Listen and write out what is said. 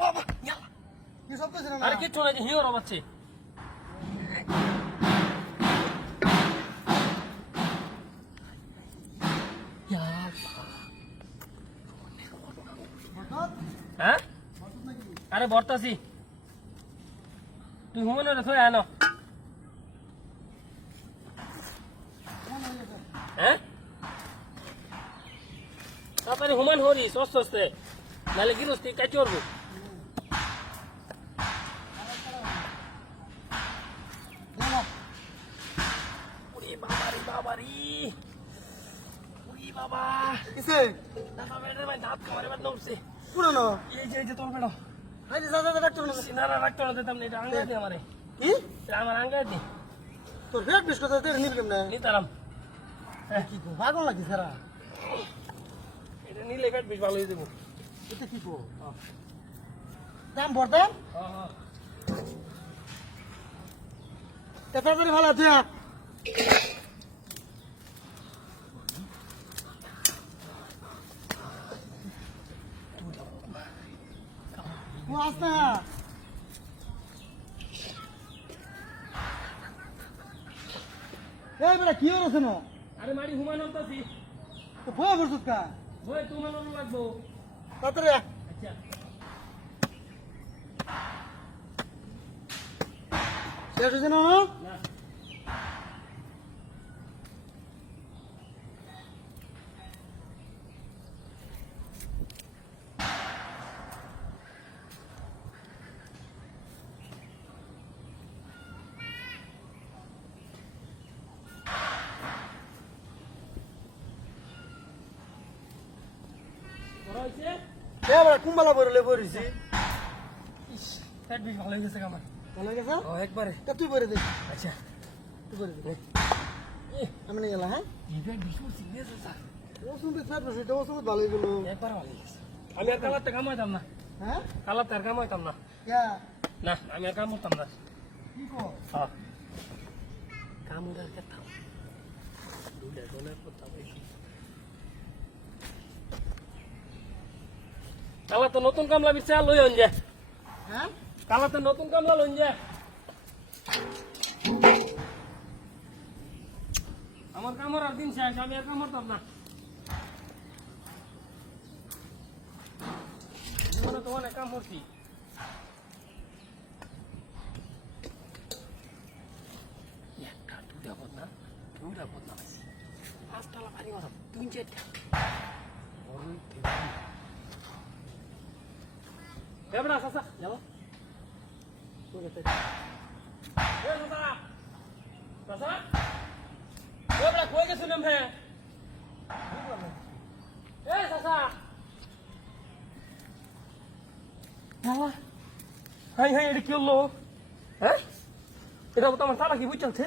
বাবা কি শব্দ ছিল না? আরে কিচ্ছু না, যে হিওর বাচ্চে। হ্যাঁ আরে বর্তাছি, তুই হুমেন থয়ে আনো। হ্যাঁ তাড়াতাড়ি হুমান হরিস আস্তে আস্তে, নাহলে গিরস্তি কাটি করবো। ওরে বাবারি বাবারি, ওরে বাবা কিসে দাদা বেড়ে ভাই দাঁত খামারে বাদ নড়ছে। পুরানো এই যে তোর বেড়ো এই যে দাদা ডাক্তার না সিনারা রাখতে না দিতাম না, এটা আঙ্গাই দি আমারে, কি এটা আমার আঙ্গাই দি তোর ফেক বিশ কথা তেরে নিবি কেমনে নিতারাম। কি কো পাগল নাকি সারা এটা নিলে পেট বেশ ভালো হয়ে দেবো। এটা কি কো দাম বর্দাম হ্যাঁ হ্যাঁ তাড়াতাড়ি ভালো আছে ও আসনা এই বেটা কি হলো শোনো আরে মারি হুমান হতাছি, তো ভয় করছিস কা ওই তোমার লাগবো। তাড়াতাড়ি আচ্ছা শেষ হয়েছে না না বড় হয়েছে। এ বেটা কুম্বালা বইরলে বইরিছি ইস পেট বেশ ভালো হয়ে গেছে আমার। ভালো হয়ে গেছে ও একবারে তা তুই বইরে দে আচ্ছা তুই বইরে দে আমি নিয়ে গেলাম হ্যাঁ এই পেট বেশ সিরিয়াস আছে, ও শুনতে ফেট বসে তো ও শুনতে ভালো হয়ে গেল একবার ভালো হয়ে গেছে। আমি আর কালারটা কামাইতাম না, হ্যাঁ কালারটা আর কামাইতাম না, ইয়া না আমি আর কাম করতাম না। কি কো হ্যাঁ কাম আর করতাম দুলে দোলে করতাম। কালা তো নতুন কামলা বিচার লই হন যা, হ্যাঁ কালা তো নতুন কামলা লইন যা। আমার কামর আর দিন শেষ, আমি আর কাম করতাম না। জীবনে তো অনেক কাম করছি। একটা দুটা বদনা, দুটা বদনা আছে, পাঁচতলা বাড়ি কথা তিন চারটা বড়ই থেকে। বেবড়া সাসা যাবো কই গেছে? এ সাসা সাসা বেবড়া কই গেছিলাম হে? এ সাসা বাবা হাই হাই এটা কি হলো? হ্যাঁ এটা তো আমার তালা কি বুঝছে?